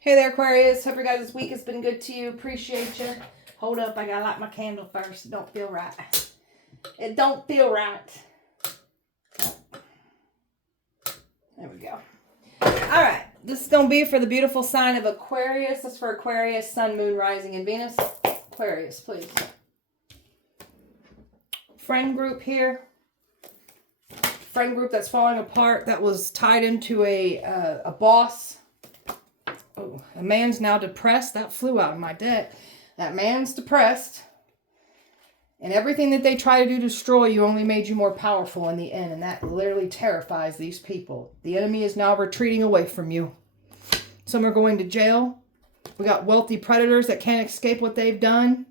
Hey there, Aquarius. Hope your guys' week has been good to you. Appreciate you. Hold up, I gotta light my candle first. It don't feel right. It don't feel right. There we go. Alright, this is gonna be for the beautiful sign of Aquarius. This is for Aquarius, Sun, Moon, Rising, and Venus. Aquarius, please. Friend group here. Friend group that's falling apart, that was tied into a boss. Oh, a man's now depressed. That flew out of my deck. That man's depressed. And everything that they try to do to destroy you only made you more powerful in the end. And that literally terrifies these people. The enemy is now retreating away from you. Some are going to jail. We got wealthy predators that can't escape what they've done.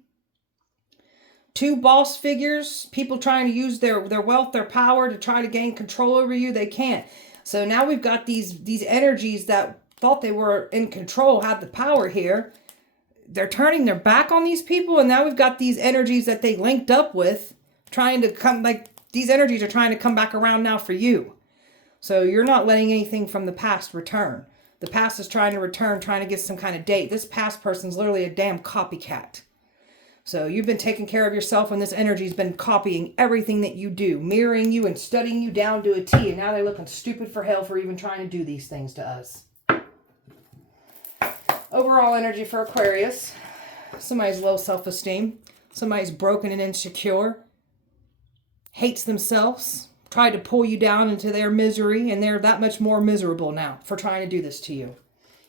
Two boss figures. People trying to use their wealth, their power to try to gain control over you. They can't. So now we've got these energies that thought they were in control, had the power here. They're turning their back on these people, and now we've got these energies that they linked up with trying to come, like these energies are trying to come back around now for you. So you're not letting anything from the past return. The past is trying to return, trying to get some kind of date. This past person's literally a damn copycat. So you've been taking care of yourself, and this energy's been copying everything that you do, mirroring you and studying you down to a T, and now they're looking stupid for hell for even trying to do these things to us. Overall energy for Aquarius. Somebody's low self-esteem. Somebody's broken and insecure. Hates themselves. Tried to pull you down into their misery. And they're that much more miserable now for trying to do this to you.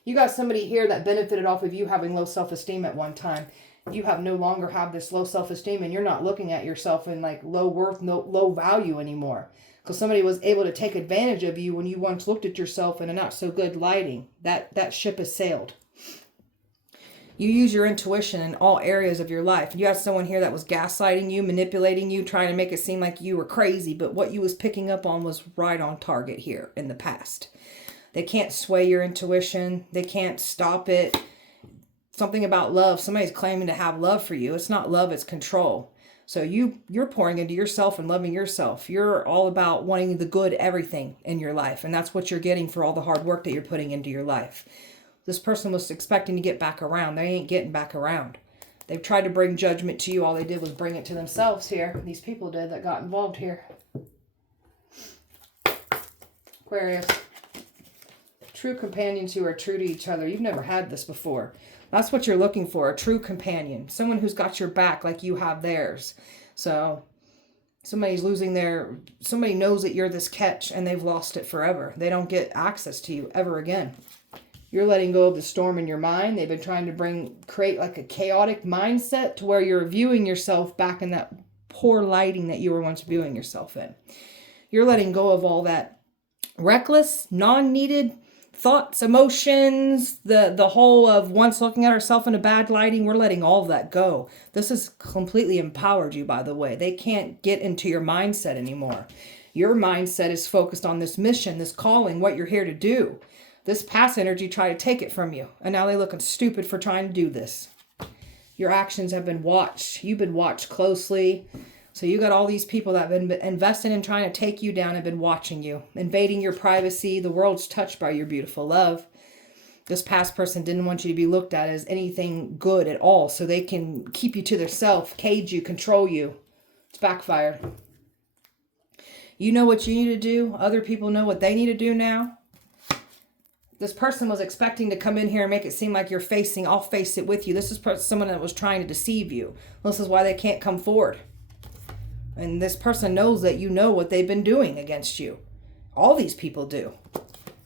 You got somebody here that benefited off of you having low self-esteem at one time. You have no longer have this low self-esteem. And you're not looking at yourself in like low worth, low value anymore. Because somebody was able to take advantage of you when you once looked at yourself in a not so good lighting. That ship has sailed. You use your intuition in all areas of your life. You have someone here that was gaslighting you, manipulating you, trying to make it seem like you were crazy, but what you was picking up on was right on target here in the past. They can't sway your intuition. They can't stop it. Something about love. Somebody's claiming to have love for you. It's not love, it's control. So you're pouring into yourself and loving yourself. You're all about wanting the good everything in your life, and that's what you're getting for all the hard work that you're putting into your life. This person was expecting to get back around. They ain't getting back around. They've tried to bring judgment to you. All they did was bring it to themselves here. These people did that got involved here. Aquarius. True companions who are true to each other. You've never had this before. That's what you're looking for. A true companion. Someone who's got your back like you have theirs. So somebody's losing somebody knows that you're this catch and they've lost it forever. They don't get access to you ever again. You're letting go of the storm in your mind. They've been trying to create like a chaotic mindset to where you're viewing yourself back in that poor lighting that you were once viewing yourself in. You're letting go of all that reckless, non-needed thoughts, emotions, the whole of once looking at ourselves in a bad lighting. We're letting all of that go. This has completely empowered you, by the way. They can't get into your mindset anymore. Your mindset is focused on this mission, this calling, what you're here to do. This past energy tried to take it from you. And now they're looking stupid for trying to do this. Your actions have been watched. You've been watched closely. So you got all these people that have been investing in trying to take you down and been watching you. Invading your privacy. The world's touched by your beautiful love. This past person didn't want you to be looked at as anything good at all. So they can keep you to themselves, cage you, control you. It's backfired. You know what you need to do. Other people know what they need to do now. This person was expecting to come in here and make it seem like you're I'll face it with you. This is someone that was trying to deceive you. This is why they can't come forward. And this person knows that you know what they've been doing against you. All these people do.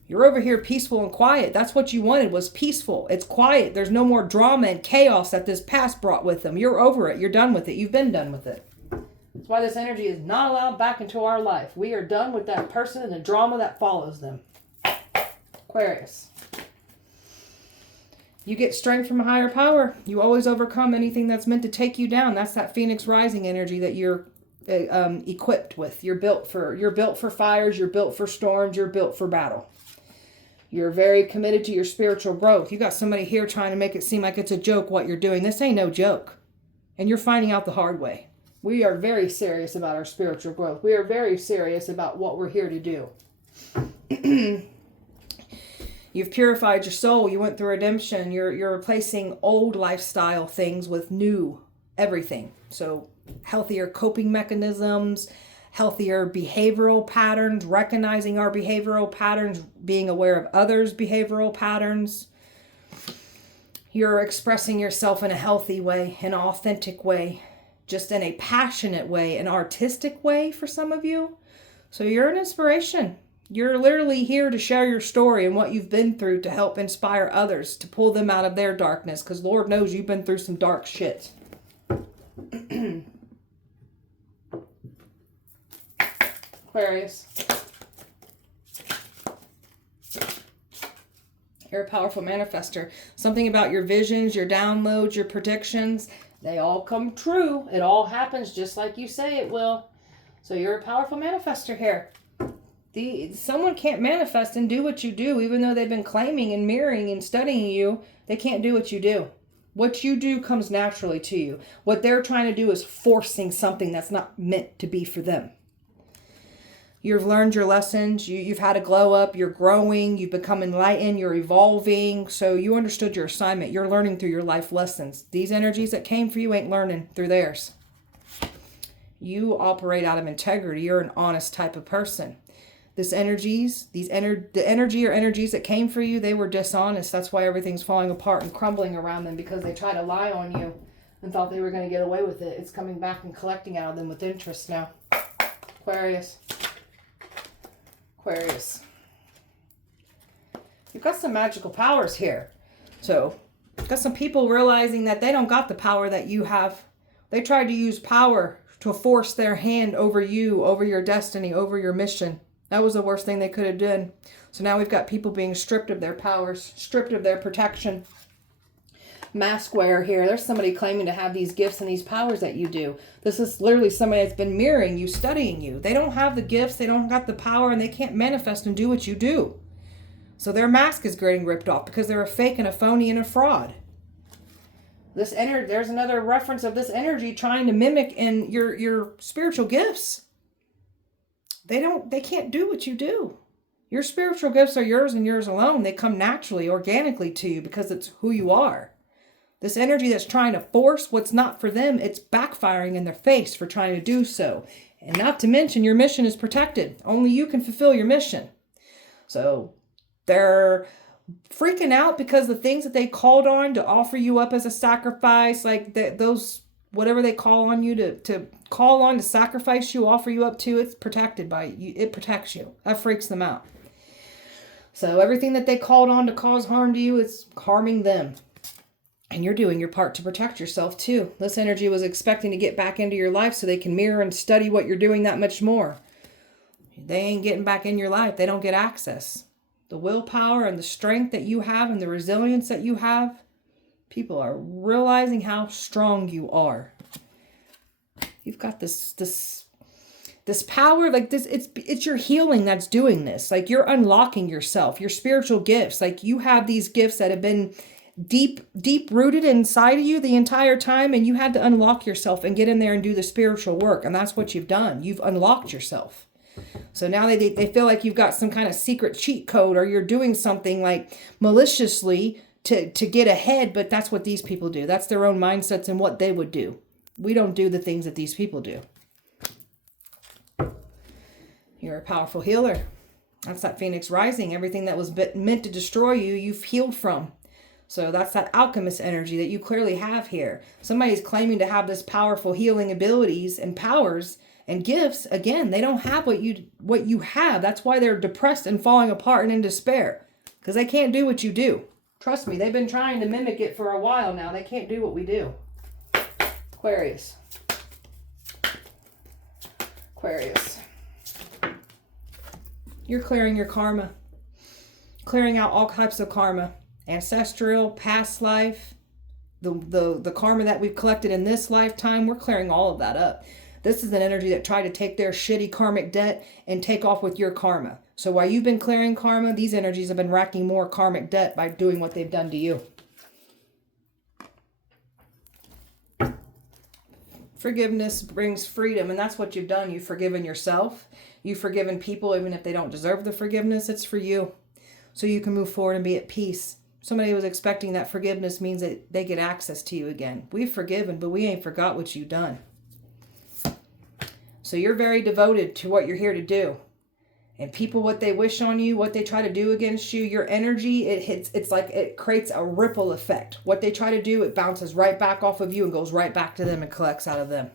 You're over here peaceful and quiet. That's what you wanted, was peaceful. It's quiet. There's no more drama and chaos that this past brought with them. You're over it. You're done with it. You've been done with it. That's why this energy is not allowed back into our life. We are done with that person and the drama that follows them. Aquarius. You get strength from a higher power. You always overcome anything that's meant to take you down. That's that Phoenix Rising energy that you're equipped with. You're built for fires. You're built for storms. You're built for battle. You're very committed to your spiritual growth. You got somebody here trying to make it seem like it's a joke what you're doing. This ain't no joke. And you're finding out the hard way. We are very serious about our spiritual growth. We are very serious about what we're here to do. You've purified your soul. You went through redemption. You're replacing old lifestyle things with new everything. So healthier coping mechanisms, healthier behavioral patterns, recognizing our behavioral patterns, being aware of others' behavioral patterns. You're expressing yourself in a healthy way, an authentic way, just in a passionate way, an artistic way for some of you. So you're an inspiration. You're literally here to share your story and what you've been through to help inspire others, to pull them out of their darkness, because Lord knows you've been through some dark shit. Aquarius. You're a powerful manifester. Something about your visions, your downloads, your predictions, they all come true. It all happens just like you say it will. So you're a powerful manifester here. Someone can't manifest and do what you do, even though they've been claiming and mirroring and studying you. They can't do what you do. What you do comes naturally to you. What they're trying to do is forcing something that's not meant to be for them. You've learned your lessons. You've had a glow up. You're growing. You've become enlightened. You're evolving. So you understood your assignment. You're learning through your life lessons. These energies that came for you ain't learning through theirs. You operate out of integrity. You're an honest type of person. The energy or energies that came for you, they were dishonest. That's why everything's falling apart and crumbling around them, because they tried to lie on you and thought they were going to get away with it. It's coming back and collecting out of them with interest now. Aquarius. Aquarius. You've got some magical powers here. So, you've got some people realizing that they don't got the power that you have. They tried to use power to force their hand over you, over your destiny, over your mission. That was the worst thing they could have done. So now we've got people being stripped of their powers, stripped of their protection. Mask wearer here. There's somebody claiming to have these gifts and these powers that you do. This is literally somebody that's been mirroring you, studying you. They don't have the gifts, they don't got the power, and they can't manifest and do what you do. So their mask is getting ripped off because they're a fake and a phony and a fraud. This energy, there's another reference of this energy trying to mimic in your spiritual gifts. They can't do what you do. Your spiritual gifts are yours and yours alone. They come naturally, organically to you because it's who you are. This energy that's trying to force what's not for them, it's backfiring in their face for trying to do so. And not to mention, your mission is protected. Only you can fulfill your mission. So they're freaking out because the things that they called on to offer you up as a sacrifice, like those, whatever they call on you to call on to sacrifice you, offer you up to, it's protected by you. It protects you. That freaks them out. So everything that they called on to cause harm to you, it's harming them. And you're doing your part to protect yourself too. This energy was expecting to get back into your life so they can mirror and study what you're doing that much more. They ain't getting back in your life. They don't get access. The willpower and the strength that you have and the resilience that you have, people are realizing how strong you are. You've got this power, like this, it's your healing that's doing this. Like you're unlocking yourself, your spiritual gifts. Like you have these gifts that have been deep rooted inside of you the entire time, and you had to unlock yourself and get in there and do the spiritual work. And that's what you've done. You've unlocked yourself. So now they feel like you've got some kind of secret cheat code, or you're doing something like maliciously to get ahead, but that's what these people do. That's their own mindsets and what they would do. We don't do the things that these people do. You're a powerful healer. That's that Phoenix rising. Everything that was meant to destroy you, you've healed from. So that's that alchemist energy that you clearly have here. Somebody's claiming to have this powerful healing abilities and powers and gifts. Again, they don't have what you have. That's why they're depressed and falling apart and in despair, because they can't do what you do. Trust me, they've been trying to mimic it for a while now. They can't do what we do. Aquarius. Aquarius. You're clearing your karma. Clearing out all types of karma. Ancestral, past life, the karma that we've collected in this lifetime, we're clearing all of that up. This is an energy that tried to take their shitty karmic debt and take off with your karma. So while you've been clearing karma, these energies have been racking more karmic debt by doing what they've done to you. Forgiveness brings freedom, and that's what you've done. You've forgiven yourself. You've forgiven people, even if they don't deserve the forgiveness. It's for you. so you can move forward and be at peace. Somebody was expecting that forgiveness means that they get access to you again. We've forgiven, but we ain't forgot what you've done. So you're very devoted to what you're here to do. And people, what they wish on you, what they try to do against you, your energy, it's like it creates a ripple effect. What they try to do, it bounces right back off of you and goes right back to them and collects out of them.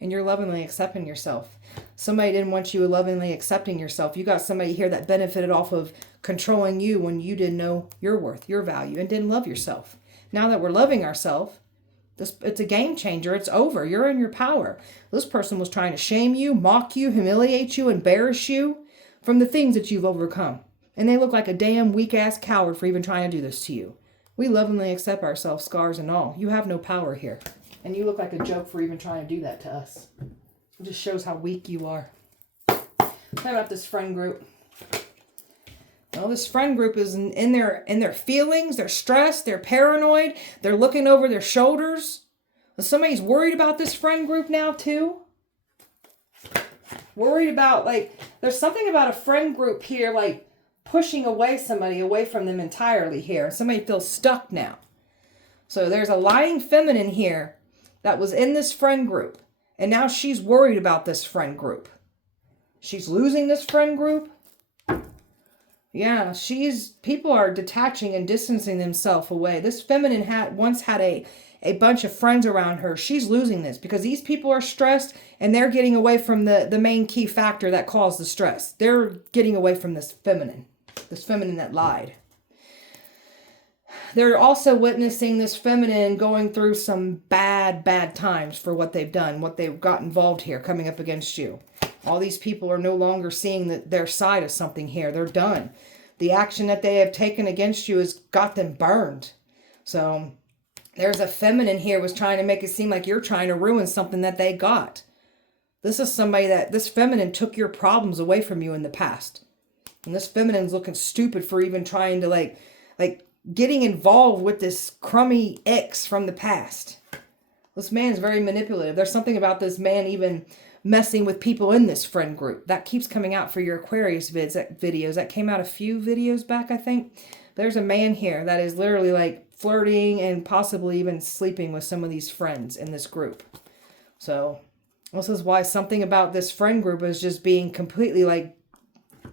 And you're lovingly accepting yourself. Somebody didn't want you lovingly accepting yourself. You got somebody here that benefited off of controlling you when you didn't know your worth, your value, and didn't love yourself. Now that we're loving ourselves, it's a game changer. It's over. You're in your power. This person was trying to shame you, mock you, humiliate you, embarrass you from the things that you've overcome. And they look like a damn weak-ass coward for even trying to do this to you. We lovingly accept ourselves, scars and all. You have no power here. And you look like a joke for even trying to do that to us. It just shows how weak you are. How about this friend group? Well, this friend group is in their feelings. They're stressed. They're paranoid. They're looking over their shoulders. Somebody's worried about this friend group now too. Worried about, like, there's something about a friend group here, like pushing somebody away from them entirely here. Somebody feels stuck now. So there's a lying feminine here that was in this friend group. And now she's worried about this friend group. She's losing this friend group. Yeah, people are detaching and distancing themselves away. This feminine once had a bunch of friends around her. She's losing this because these people are stressed and they're getting away from the main key factor that caused the stress. They're getting away from this feminine that lied. They're also witnessing this feminine going through some bad times for what they've done, what they've got involved here, coming up against you. All these people are no longer seeing their side of something here. They're done. The action that they have taken against you has got them burned. So there's a feminine here was trying to make it seem like you're trying to ruin something that they got. This is somebody this feminine took your problems away from you in the past. And this feminine's looking stupid for even trying to like getting involved with this crummy ex from the past. This man's very manipulative. There's something about this man even messing with people in this friend group. That keeps coming out for your Aquarius videos. That came out a few videos back, I think. There's a man here that is literally like flirting and possibly even sleeping with some of these friends in this group. So this is why something about this friend group is just being completely like,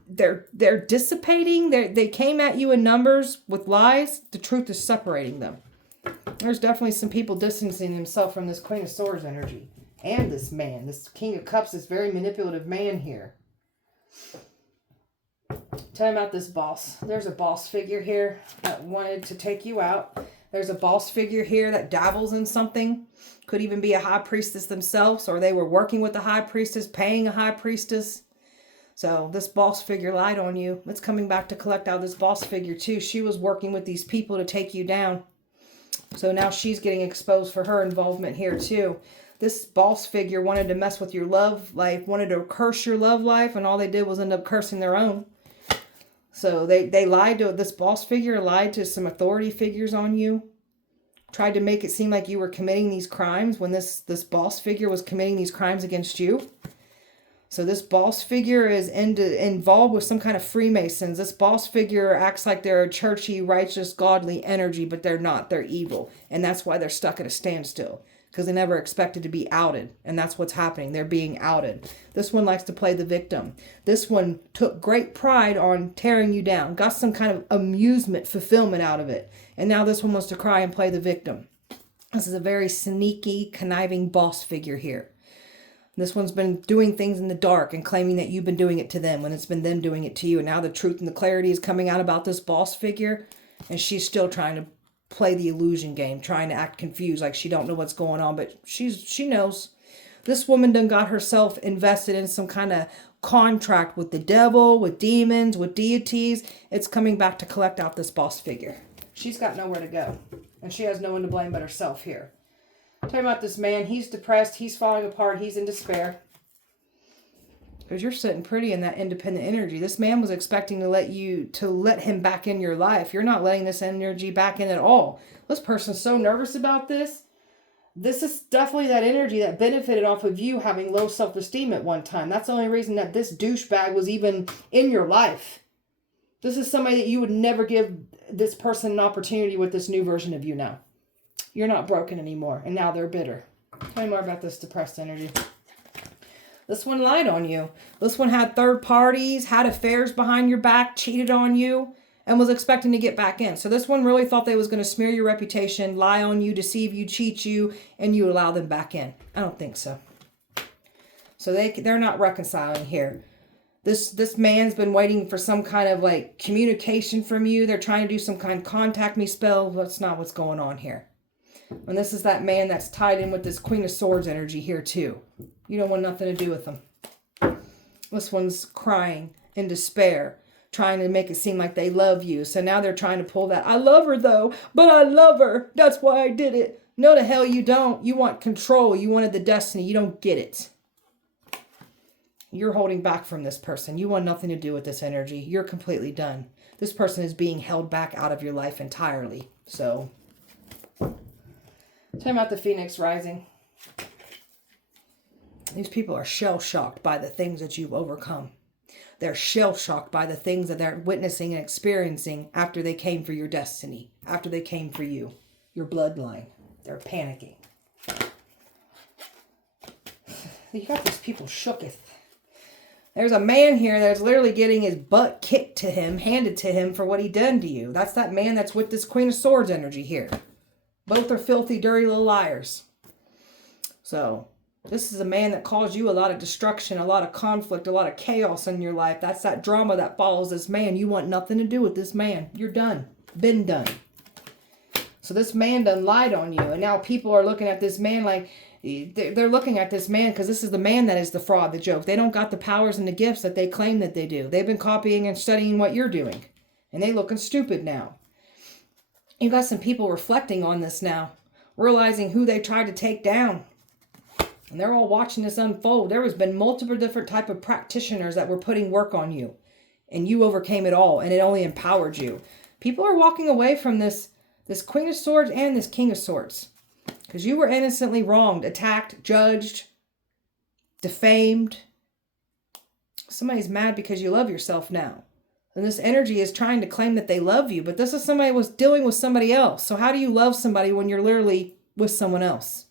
they're dissipating. They came at you in numbers with lies. The truth is separating them. There's definitely some people distancing themselves from this Queen of Swords energy. And this man, this King of Cups, this very manipulative man here. Tell me about this boss. There's a boss figure here that wanted to take you out. There's a boss figure here that dabbles in something. Could even be a high priestess themselves, or they were working with a high priestess, paying a high priestess. So this boss figure lied on you. It's coming back to collect out this boss figure too. She was working with these people to take you down. So now she's getting exposed for her involvement here too. This boss figure wanted to mess with your love life, wanted to curse your love life, and all they did was end up cursing their own. So they lied to, this boss figure lied to some authority figures on you. Tried to make it seem like you were committing these crimes when this boss figure was committing these crimes against you. So this boss figure is involved with some kind of Freemasons. This boss figure acts like they're a churchy, righteous, godly energy, but they're not. They're evil. And that's why they're stuck at a standstill. Because they never expected to be outed. And that's what's happening. They're being outed. This one likes to play the victim. This one took great pride on tearing you down. Got some kind of amusement, fulfillment out of it. And now this one wants to cry and play the victim. This is a very sneaky, conniving boss figure here. This one's been doing things in the dark and claiming that you've been doing it to them when it's been them doing it to you. And now the truth and the clarity is coming out about this boss figure. And she's still trying to play the illusion game, trying to act confused like she don't know what's going on. But she knows. This woman done got herself invested in some kind of contract with the devil, with demons, with deities. It's coming back to collect out this boss figure. She's got nowhere to go. And she has no one to blame but herself here. Tell me about this man. He's depressed. He's falling apart. He's in despair. Because you're sitting pretty in that independent energy. This man was expecting to let him back in your life. You're not letting this energy back in at all. This person's so nervous about this. This is definitely that energy that benefited off of you having low self-esteem at one time. That's the only reason that this douchebag was even in your life. This is somebody that you would never give this person an opportunity with this new version of you now. You're not broken anymore, and now they're bitter. Tell me more about this depressed energy. This one lied on you. This one had third parties, had affairs behind your back, cheated on you, and was expecting to get back in. So this one really thought they was going to smear your reputation, lie on you, deceive you, cheat you, and you allow them back in. I don't think so. So they're not reconciling here. This man's been waiting for some kind of like communication from you. They're trying to do some kind of contact me spell. That's not what's going on here. And this is that man that's tied in with this Queen of Swords energy here too. You don't want nothing to do with them. This one's crying in despair, trying to make it seem like they love you. So now they're trying to pull that, I love her though, but I love her. That's why I did it. No, the hell you don't. You want control. You wanted the destiny. You don't get it. You're holding back from this person. You want nothing to do with this energy. You're completely done. This person is being held back out of your life entirely. So, tell me about the Phoenix rising. These people are shell-shocked by the things that you've overcome. They're shell-shocked by the things that they're witnessing and experiencing after they came for your destiny, after they came for you, your bloodline. They're panicking. You got these people shooketh. There's a man here that's literally getting his butt kicked to him, handed to him for what he done to you. That's that man that's with this Queen of Swords energy here. Both are filthy, dirty little liars. So, this is a man that caused you a lot of destruction, a lot of conflict, a lot of chaos in your life. That's that drama that follows this man. You want nothing to do with this man. You're done. Been done. So this man done lied on you. And now people are looking at this man like, they're looking at this man because this is the man that is the fraud, the joke. They don't got the powers and the gifts that they claim that they do. They've been copying and studying what you're doing. And they looking stupid now. You got some people reflecting on this now. Realizing who they tried to take down. And they're all watching this unfold. There has been multiple different type of practitioners that were putting work on you. And you overcame it all. And it only empowered you. People are walking away from this Queen of Swords and this King of Swords. Because you were innocently wronged, attacked, judged, defamed. Somebody's mad because you love yourself now. And this energy is trying to claim that they love you. But this is somebody who was dealing with somebody else. So how do you love somebody when you're literally with someone else?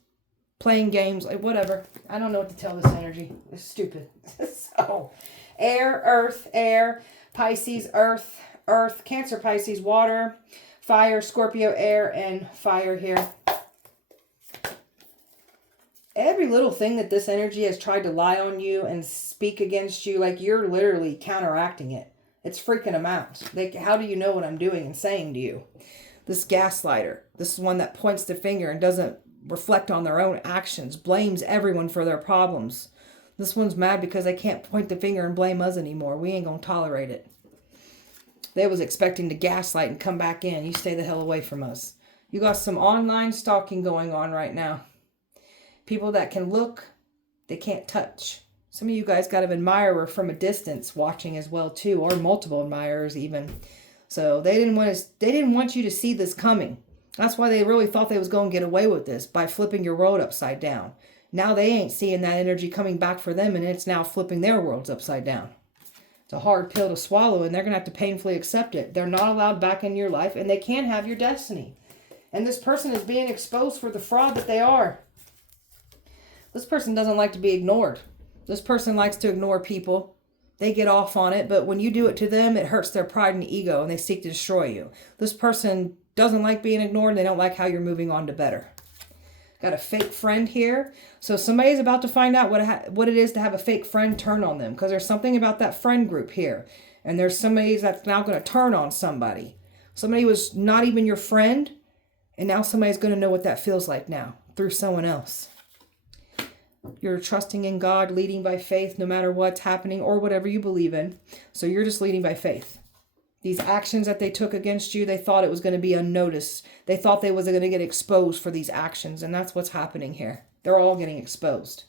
Playing games, like whatever. I don't know what to tell this energy. It's stupid. So, air, Pisces, earth, Cancer, Pisces, water, fire, Scorpio, air, and fire here. Every little thing that this energy has tried to lie on you and speak against you, like you're literally counteracting it. It's freaking them out. Like, how do you know what I'm doing and saying to you? This gaslighter, this is one that points the finger and doesn't reflect on their own actions, blames everyone for their problems. This one's mad because they can't point the finger and blame us anymore. We ain't gonna tolerate it. They was expecting to gaslight and come back in. You stay the hell away from us. You got some online stalking going on right now. People that can look, they can't touch. Some of you guys got an admirer from a distance watching as well too, or multiple admirers even. So they didn't want you to see this coming. That's why they really thought they was going to get away with this by flipping your world upside down. Now they ain't seeing that energy coming back for them, and it's now flipping their worlds upside down. It's a hard pill to swallow, and they're going to have to painfully accept it. They're not allowed back in your life, and they can't have your destiny. And this person is being exposed for the fraud that they are. This person doesn't like to be ignored. This person likes to ignore people. They get off on it, but when you do it to them, it hurts their pride and ego, and they seek to destroy you. This person doesn't like being ignored, and they don't like how you're moving on to better. Got a fake friend here. So somebody's about to find out what it is to have a fake friend turn on them, because there's something about that friend group here. And there's somebody that's now going to turn on somebody. Somebody was not even your friend, and now somebody's going to know what that feels like now through someone else. You're trusting in God, leading by faith, no matter what's happening or whatever you believe in. So you're just leading by faith. These actions that they took against you, they thought it was going to be unnoticed. They thought they was going to get exposed for these actions, and that's what's happening here. They're all getting exposed.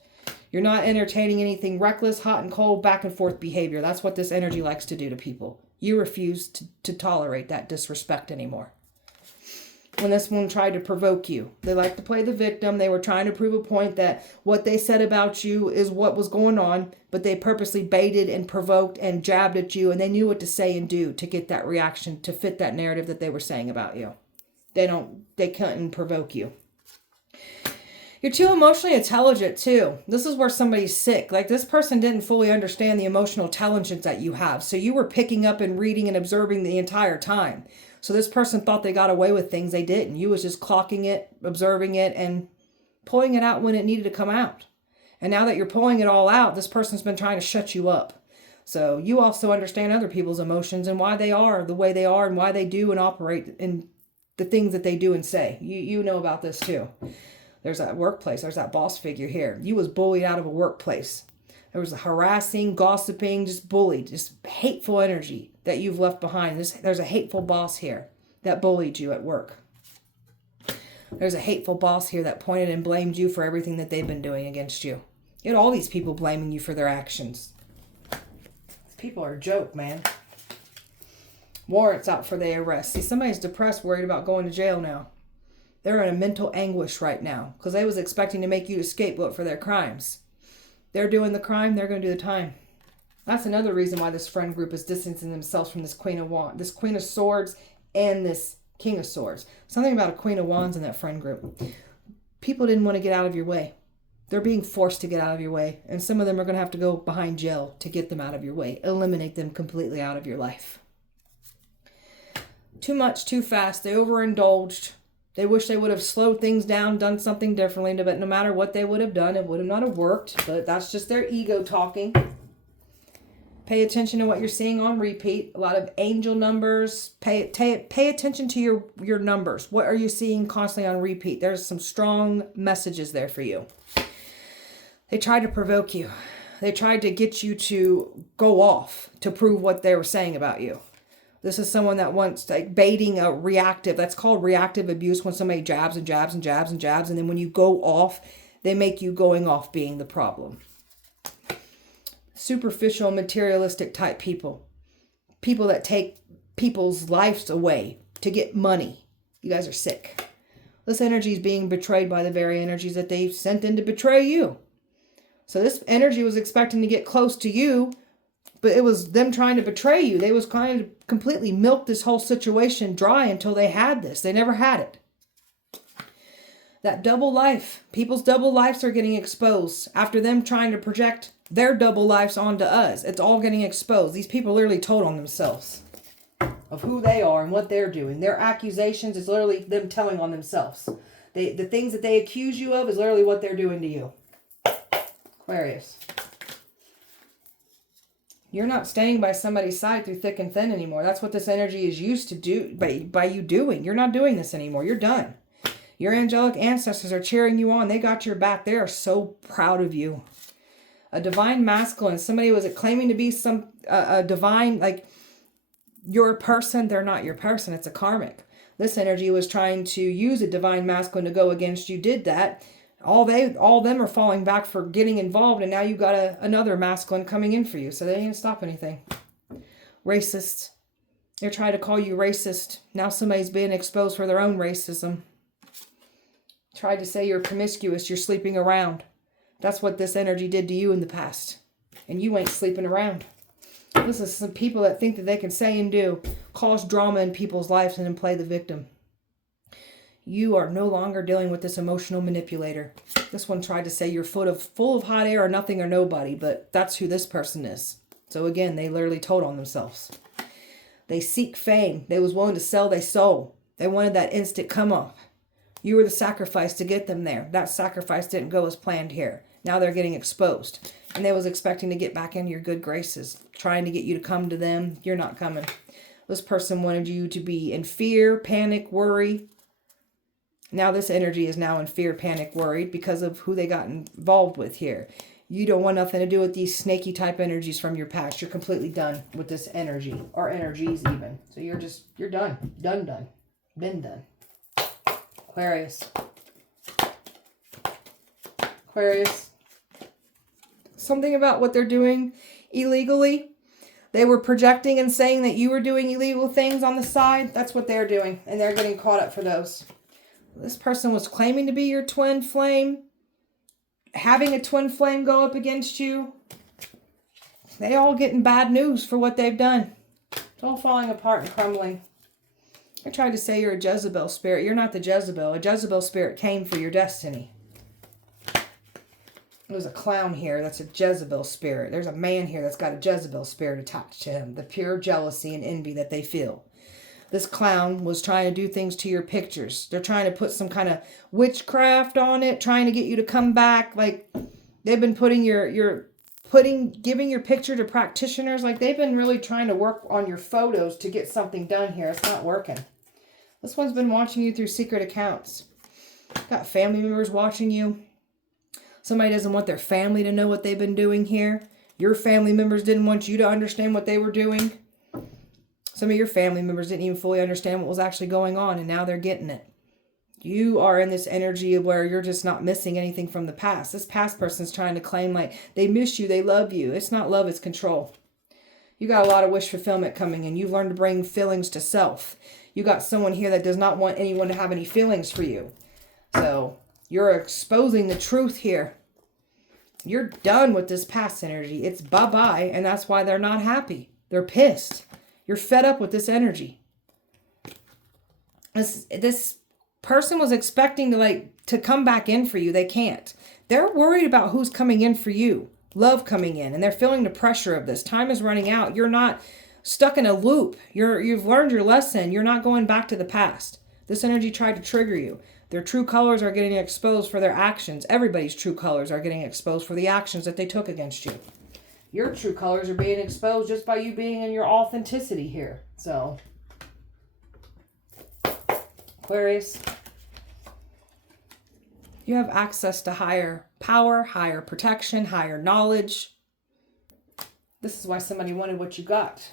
You're not entertaining anything reckless, hot and cold, back and forth behavior. That's what this energy likes to do to people. You refuse to tolerate that disrespect anymore. when this one tried to provoke you. They like to play the victim. They were trying to prove a point that what they said about you is what was going on, but they purposely baited and provoked and jabbed at you, and they knew what to say and do to get that reaction to fit that narrative that they were saying about you. They couldn't provoke you. You're too emotionally intelligent too. This is where somebody's sick. Like, this person didn't fully understand the emotional intelligence that you have. So you were picking up and reading and observing the entire time. So this person thought they got away with things they didn't. You was just clocking it, observing it, and pulling it out when it needed to come out. And now that you're pulling it all out, this person's been trying to shut you up. So you also understand other people's emotions and why they are the way they are and why they do and operate in the things that they do and say. You know about this too. There's that workplace. There's that boss figure here. You was bullied out of a workplace. There was harassing, gossiping, just bullied, just hateful energy that you've left behind. There's a hateful boss here that bullied you at work. There's a hateful boss here that pointed and blamed you for everything that they've been doing against you. You had all these people blaming you for their actions. People are a joke, man. Warrants out for their arrest. See, somebody's depressed, worried about going to jail now. They're in a mental anguish right now because they was expecting to make you a scapegoat for their crimes. They're doing the crime, they're going to do the time. That's another reason why this friend group is distancing themselves from this Queen of Wands, this Queen of Swords, and this King of Swords. Something about a Queen of Wands in that friend group. People didn't want to get out of your way. They're being forced to get out of your way. And some of them are going to have to go behind jail to get them out of your way. Eliminate them completely out of your life. Too much, too fast. They overindulged. They wish they would have slowed things down, done something differently, but no matter what they would have done, it would have not have worked. But that's just their ego talking. Pay attention to what you're seeing on repeat. A lot of angel numbers. Pay attention to your numbers. What are you seeing constantly on repeat? There's some strong messages there for you. They tried to provoke you. They tried to get you to go off to prove what they were saying about you. This is someone that wants, like, baiting a reactive. That's called reactive abuse, when somebody jabs and jabs and jabs and jabs. And then when you go off, they make you going off being the problem. Superficial, materialistic type people. People that take people's lives away to get money. You guys are sick. This energy is being betrayed by the very energies that they sent in to betray you. So this energy was expecting to get close to you, but it was them trying to betray you. They was trying to completely milk this whole situation dry until they had this. They never had it. That double life. People's double lives are getting exposed after them trying to project their double lives onto us. It's all getting exposed. These people literally told on themselves of who they are and what they're doing. Their accusations is literally them telling on themselves. The things that they accuse you of is literally what they're doing to you. Aquarius. You're not staying by somebody's side through thick and thin anymore. That's what this energy is used to do by you doing. You're not doing this anymore. You're done. Your angelic ancestors are cheering you on. They got your back. They are so proud of you. A divine masculine. Somebody was claiming to be a divine, like, your person. They're not your person. It's a karmic. This energy was trying to use a divine masculine to go against you. Did that. All them are falling back for getting involved, and now you got another masculine coming in for you. So they ain't gonna stop anything. Racist. They're trying to call you racist. Now somebody's being exposed for their own racism. Tried to say you're promiscuous, you're sleeping around. That's what this energy did to you in the past. And you ain't sleeping around. This is some people that think that they can say and do, cause drama in people's lives and then play the victim. You are no longer dealing with this emotional manipulator. This one tried to say you're full of hot air or nothing or nobody, but that's who this person is. So again, they literally told on themselves. They seek fame. They was willing to sell their soul. They wanted that instant come up. You were the sacrifice to get them there. That sacrifice didn't go as planned here. Now they're getting exposed. And they was expecting to get back into your good graces, trying to get you to come to them. You're not coming. This person wanted you to be in fear, panic, worry. Now this energy is now in fear, panic, worried because of who they got involved with here. You don't want nothing to do with these snaky type energies from your past. You're completely done with this energy, or energies even. So you're done. Done. Been done. Aquarius. Aquarius. Something about what they're doing illegally. They were projecting and saying that you were doing illegal things on the side. That's what they're doing. And they're getting caught up for those. This person was claiming to be your twin flame. Having a twin flame go up against you. They all getting bad news for what they've done. It's all falling apart and crumbling. I tried to say you're a Jezebel spirit. You're not the Jezebel. A Jezebel spirit came for your destiny. There's a clown here that's a Jezebel spirit. There's a man here that's got a Jezebel spirit attached to him. The pure jealousy and envy that they feel. This clown was trying to do things to your pictures. They're trying to put some kind of witchcraft on it, trying to get you to come back. Like, they've been putting giving your picture to practitioners. Like, they've been really trying to work on your photos to get something done here. It's not working. This one's been watching you through secret accounts. Got family members watching you. Somebody doesn't want their family to know what they've been doing here. Your family members didn't want you to understand what they were doing. Some of your family members didn't even fully understand what was actually going on, and now they're getting it. You are in this energy of where you're just not missing anything from the past. This past person's trying to claim like they miss you, they love you. It's not love, it's control. You got a lot of wish fulfillment coming in. You've learned to bring feelings to self. You got someone here that does not want anyone to have any feelings for you. So you're exposing the truth here. You're done with this past energy. It's bye-bye, and that's why they're not happy. They're pissed. You're fed up with this energy. This person was expecting to come back in for you. They can't. They're worried about who's coming in for you. Love coming in, and they're feeling the pressure of this. Time is running out. You're not stuck in a loop. You've learned your lesson. You're not going back to the past. This energy tried to trigger you. Their true colors are getting exposed for their actions. Everybody's true colors are getting exposed for the actions that they took against you. Your true colors are being exposed just by you being in your authenticity here. So, Aquarius, you have access to higher power, higher protection, higher knowledge. This is why somebody wanted what you got.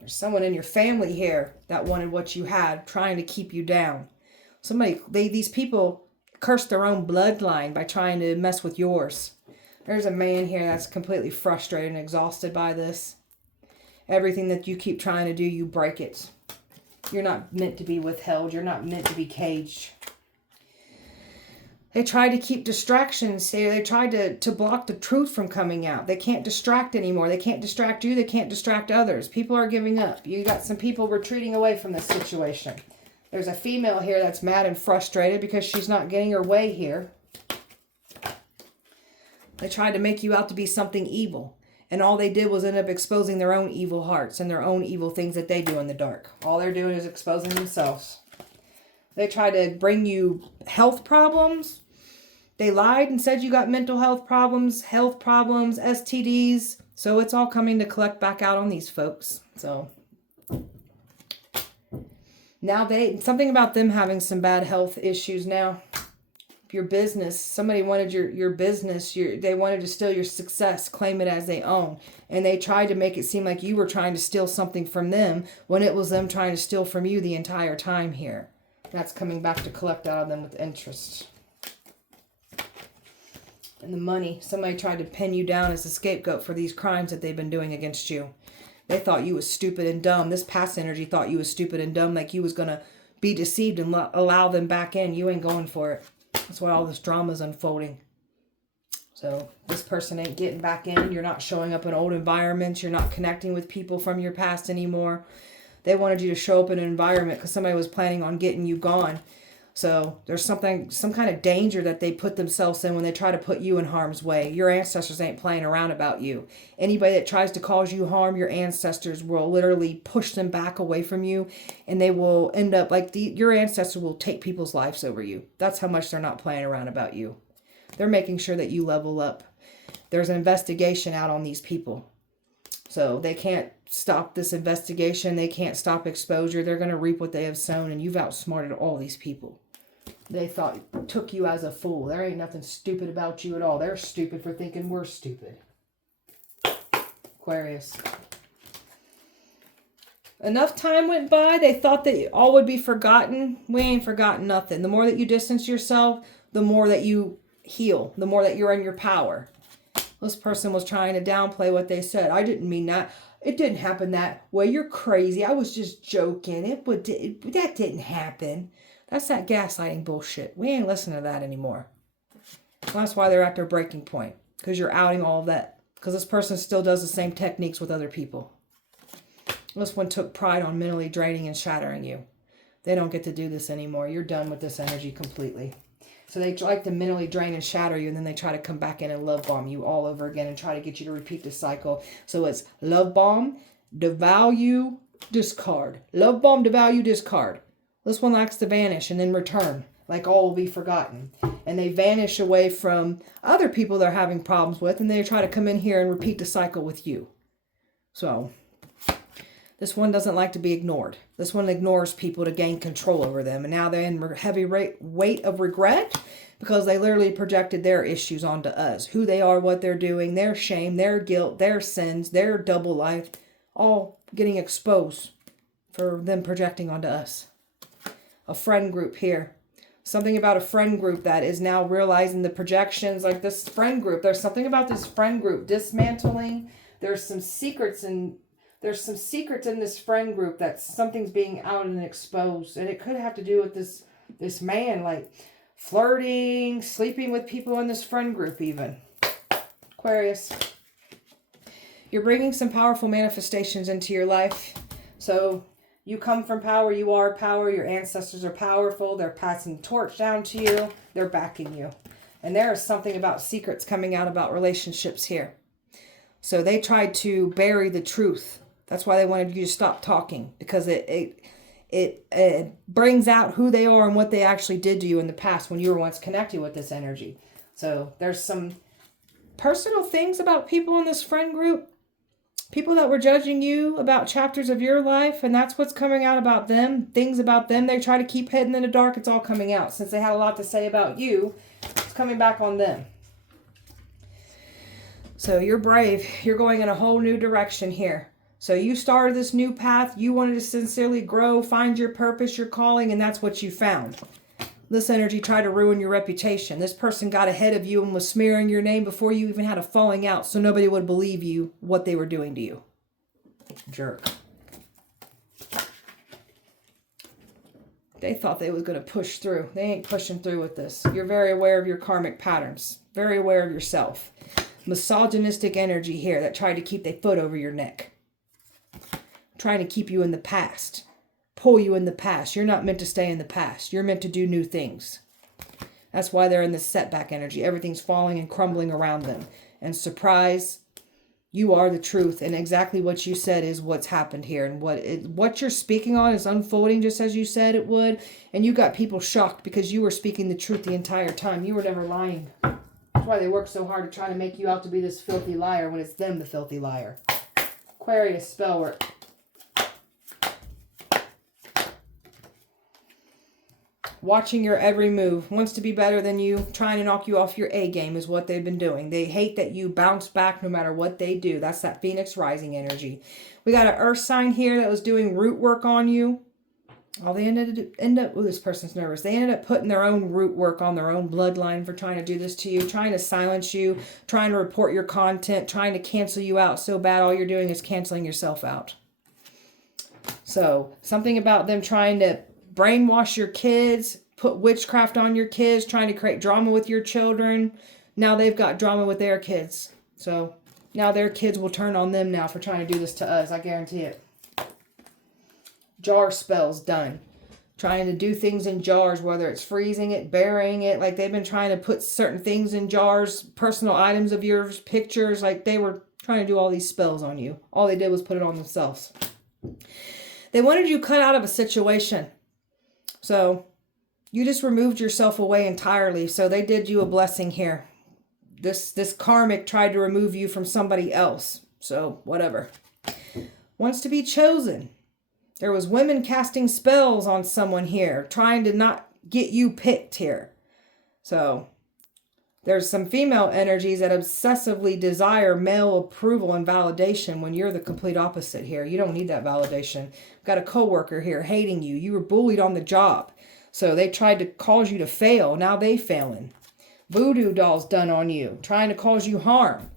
There's someone in your family here that wanted what you had, trying to keep you down. These people cursed their own bloodline by trying to mess with yours. There's a man here that's completely frustrated and exhausted by this. Everything that you keep trying to do, you break it. You're not meant to be withheld. You're not meant to be caged. They tried to keep distractions. They tried to block the truth from coming out. They can't distract anymore. They can't distract you. They can't distract others. People are giving up. You got some people retreating away from this situation. There's a female here that's mad and frustrated because she's not getting her way here. They tried to make you out to be something evil. And all they did was end up exposing their own evil hearts and their own evil things that they do in the dark. All they're doing is exposing themselves. They tried to bring you health problems. They lied and said you got mental health problems, STDs. So it's all coming to collect back out on these folks. So now something about them having some bad health issues now. Your business, somebody wanted your business, they wanted to steal your success, claim it as they own. And they tried to make it seem like you were trying to steal something from them when it was them trying to steal from you the entire time here. That's coming back to collect out of them with interest. And the money, somebody tried to pin you down as a scapegoat for these crimes that they've been doing against you. They thought you was stupid and dumb. This past energy thought you was stupid and dumb, like you was going to be deceived and allow them back in. You ain't going for it. That's why all this drama is unfolding. So this person ain't getting back in. You're not showing up in old environments. You're not connecting with people from your past anymore. They wanted you to show up in an environment because somebody was planning on getting you gone. So there's some kind of danger that they put themselves in when they try to put you in harm's way. Your ancestors ain't playing around about you. Anybody that tries to cause you harm, your ancestors will literally push them back away from you, and they will end up your ancestors will take people's lives over you. That's how much they're not playing around about you. They're making sure that you level up. There's an investigation out on these people. So they can't stop this investigation. They can't stop exposure. They're going to reap what they have sown, and you've outsmarted all these people. They took you as a fool. There ain't nothing stupid about you at all. They're stupid for thinking we're stupid. Aquarius. Enough time went by. They thought that all would be forgotten. We ain't forgotten nothing. The more that you distance yourself, the more that you heal. The more that you're in your power. This person was trying to downplay what they said. I didn't mean that. It didn't happen that way. You're crazy. I was just joking. That didn't happen. That's that gaslighting bullshit. We ain't listening to that anymore. That's why they're at their breaking point. Because you're outing all of that. Because this person still does the same techniques with other people. This one took pride on mentally draining and shattering you. They don't get to do this anymore. You're done with this energy completely. So they like to mentally drain and shatter you, and then they try to come back in and love bomb you all over again and try to get you to repeat the cycle. So it's love bomb, devalue, discard. Love bomb, devalue, discard. This one likes to vanish and then return, like all will be forgotten. And they vanish away from other people they're having problems with, and they try to come in here and repeat the cycle with you. So this one doesn't like to be ignored. This one ignores people to gain control over them. And now they're in heavy weight of regret because they literally projected their issues onto us. Who they are, what they're doing, their shame, their guilt, their sins, their double life, all getting exposed for them projecting onto us. A friend group here. Something about a friend group that is now realizing the projections. Like this friend group. There's something about this friend group. Dismantling. There's some secrets in this friend group that something's being out and exposed. And it could have to do with this man, like flirting, sleeping with people in this friend group even. Aquarius. You're bringing some powerful manifestations into your life. So you come from power. You are power. Your ancestors are powerful. They're passing the torch down to you. They're backing you. And there is something about secrets coming out about relationships here. So they tried to bury the truth. That's why they wanted you to stop talking, because it brings out who they are and what they actually did to you in the past when you were once connected with this energy. So there's some personal things about people in this friend group, people that were judging you about chapters of your life, and that's what's coming out about them, things about them they try to keep hidden in the dark. It's all coming out. Since they had a lot to say about you, it's coming back on them. So you're brave. You're going in a whole new direction here. So you started this new path. You wanted to sincerely grow, find your purpose, your calling, and that's what you found. This energy tried to ruin your reputation. This person got ahead of you and was smearing your name before you even had a falling out, so nobody would believe you what they were doing to you. Jerk. They thought they was going to push through. They ain't pushing through with this. You're very aware of your karmic patterns. Very aware of yourself. Misogynistic energy here that tried to keep their foot over your neck. Trying to keep you in the past. Pull you in the past. You're not meant to stay in the past. You're meant to do new things. That's why they're in this setback energy. Everything's falling and crumbling around them. And surprise, you are the truth. And exactly what you said is what's happened here. And what you're speaking on is unfolding just as you said it would. And you got people shocked because you were speaking the truth the entire time. You were never lying. That's why they work so hard to try to make you out to be this filthy liar when it's them the filthy liar. Aquarius, spell work. Watching your every move. Wants to be better than you. Trying to knock you off your A game is what they've been doing. They hate that you bounce back no matter what they do. That's that Phoenix rising energy. We got an earth sign here that was doing root work on you. Oh, they end up, this person's nervous. They ended up putting their own root work on their own bloodline for trying to do this to you. Trying to silence you. Trying to report your content. Trying to cancel you out so bad all you're doing is canceling yourself out. So, something about them trying to brainwash your kids, put witchcraft on your kids, trying to create drama with your children. Now they've got drama with their kids. So now their kids will turn on them now for trying to do this to us. I guarantee it. Jar spells done. Trying to do things in jars, whether it's freezing it, burying it. Like they've been trying to put certain things in jars, personal items of yours, pictures. Like they were trying to do all these spells on you. All they did was put it on themselves. They wanted you cut out of a situation. So you just removed yourself away entirely. So they did you a blessing here. This karmic tried to remove you from somebody else. So whatever. Wants to be chosen. There was women casting spells on someone here. Trying to not get you picked here. So there's some female energies that obsessively desire male approval and validation when you're the complete opposite here. You don't need that validation. Got a coworker here hating you. You were bullied on the job. So they tried to cause you to fail. Now they failing. Voodoo dolls done on you. Trying to cause you harm.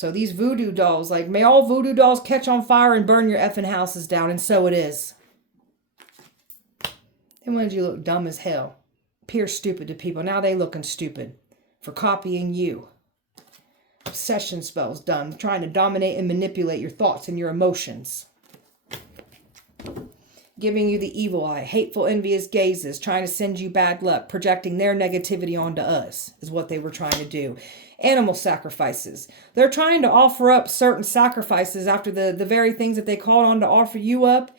So these voodoo dolls, like, may all voodoo dolls catch on fire and burn your effing houses down. And so it is. They wanted you to look dumb as hell. Appear stupid to people. Now they looking stupid for copying you. Obsession spells done. Trying to dominate and manipulate your thoughts and your emotions. Giving you the evil eye. Hateful, envious gazes. Trying to send you bad luck. Projecting their negativity onto us is what they were trying to do. Animal sacrifices. They're trying to offer up certain sacrifices after the very things that they called on to offer you up.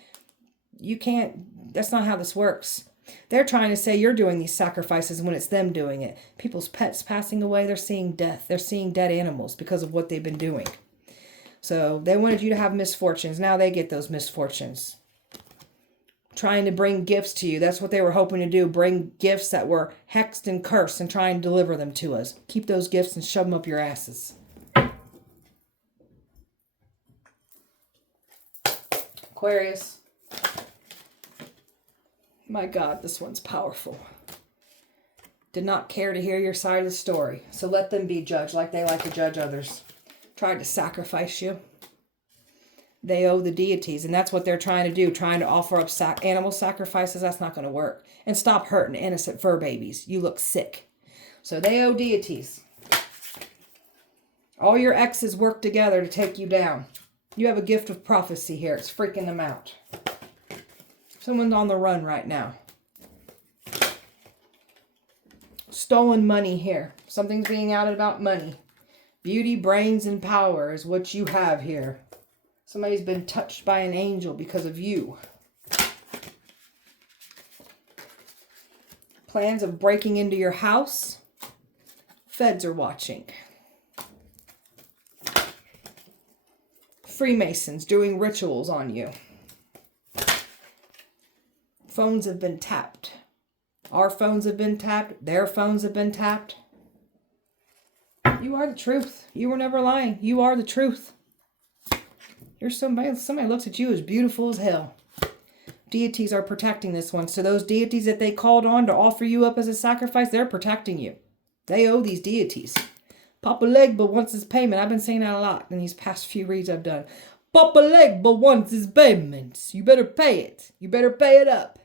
You can't. That's not how this works. They're trying to say you're doing these sacrifices when it's them doing it. People's pets passing away, they're seeing death. They're seeing dead animals because of what they've been doing. So they wanted you to have misfortunes. Now they get those misfortunes. Trying to bring gifts to you. That's what they were hoping to do. Bring gifts that were hexed and cursed and try and deliver them to us. Keep those gifts and shove them up your asses. Aquarius. My God, this one's powerful. Did not care to hear your side of the story. So let them be judged like they like to judge others. Tried to sacrifice you. They owe the deities, and that's what they're trying to do, trying to offer up animal sacrifices. That's not going to work. And stop hurting innocent fur babies. You look sick. So they owe deities. All your exes work together to take you down. You have a gift of prophecy here. It's freaking them out. Someone's on the run right now. Stolen money here. Something's being outed about money. Beauty, brains, and power is what you have here. Somebody's been touched by an angel because of you. Plans of breaking into your house. Feds are watching. Freemasons doing rituals on you. Phones have been tapped. Our phones have been tapped. Their phones have been tapped. You are the truth. You were never lying. You are the truth. You're somebody looks at you as beautiful as hell. Deities are protecting this one. So those deities that they called on to offer you up as a sacrifice, they're protecting you. They owe these deities. Papa Legba wants his payment. I've been saying that a lot in these past few reads I've done. Papa Legba wants his payments. You better pay it. You better pay it up.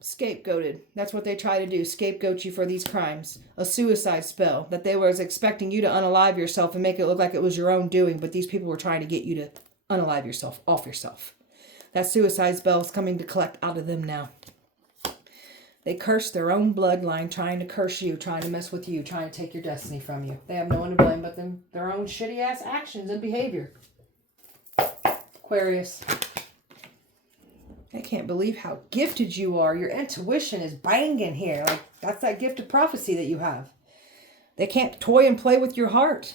Scapegoated. That's what they try to do. Scapegoat you for these crimes. A suicide spell that they was expecting you to unalive yourself and make it look like it was your own doing. But these people were trying to get you to unalive yourself, off yourself. That suicide spell is coming to collect out of them now. They curse their own bloodline, trying to curse you, trying to mess with you, trying to take your destiny from you. They have no one to blame but their own shitty ass actions and behavior. Aquarius. I can't believe how gifted you are. Your intuition is banging here. Like, that's that gift of prophecy that you have. They can't toy and play with your heart.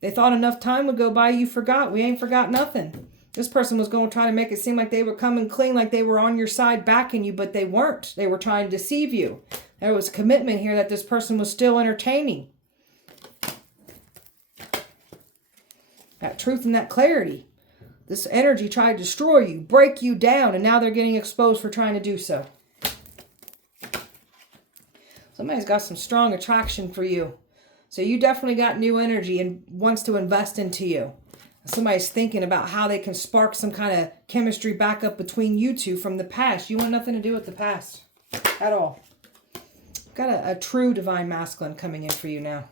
They thought enough time would go by, you forgot. We ain't forgot nothing. This person was going to try to make it seem like they were coming clean, like they were on your side backing you, but they weren't. They were trying to deceive you. There was commitment here that this person was still entertaining. That truth and that clarity. This energy tried to destroy you, break you down, and now they're getting exposed for trying to do so. Somebody's got some strong attraction for you. So you definitely got new energy and wants to invest into you. Somebody's thinking about how they can spark some kind of chemistry back up between you two from the past. You want nothing to do with the past at all. Got a true divine masculine coming in for you now.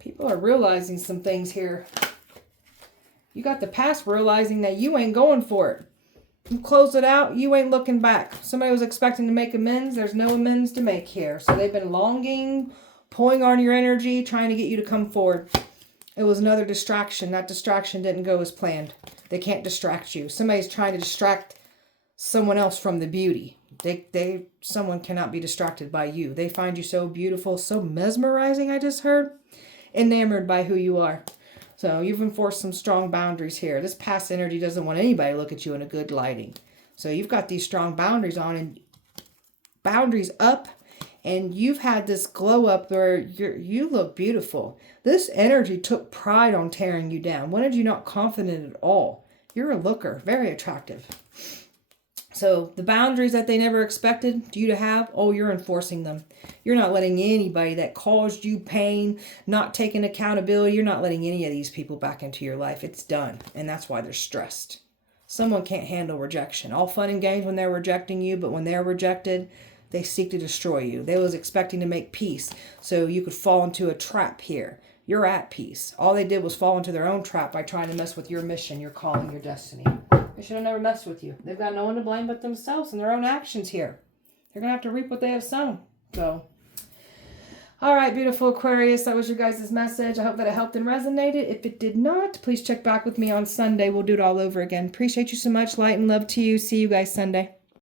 People are realizing some things here. You got the past realizing that you ain't going for it. You close it out, you ain't looking back. Somebody was expecting to make amends. There's no amends to make here. So they've been longing, pulling on your energy, trying to get you to come forward. It was another distraction. That distraction didn't go as planned. They can't distract you. Somebody's trying to distract someone else from the beauty. Someone cannot be distracted by you. They find you so beautiful, so mesmerizing, I just heard. Enamored by who you are. So you've enforced some strong boundaries here. This past energy doesn't want anybody to look at you in a good lighting. So you've got these strong boundaries on and boundaries up, and you've had this glow up where you look beautiful. This energy took pride on tearing you down. Wanted you not confident at all. You're a looker, very attractive. So the boundaries that they never expected you to have, oh, you're enforcing them. You're not letting anybody that caused you pain, not taking accountability, you're not letting any of these people back into your life. It's done. And that's why they're stressed. Someone can't handle rejection. All fun and games when they're rejecting you, but when they're rejected, they seek to destroy you. They was expecting to make peace so you could fall into a trap here. You're at peace. All they did was fall into their own trap by trying to mess with your mission, your calling, your destiny. They should have never messed with you. They've got no one to blame but themselves and their own actions here. They're going to have to reap what they have sown. So, all right, beautiful Aquarius, that was your guys' message. I hope that it helped and resonated. If it did not, please check back with me on Sunday. We'll do it all over again. Appreciate you so much. Light and love to you. See you guys Sunday.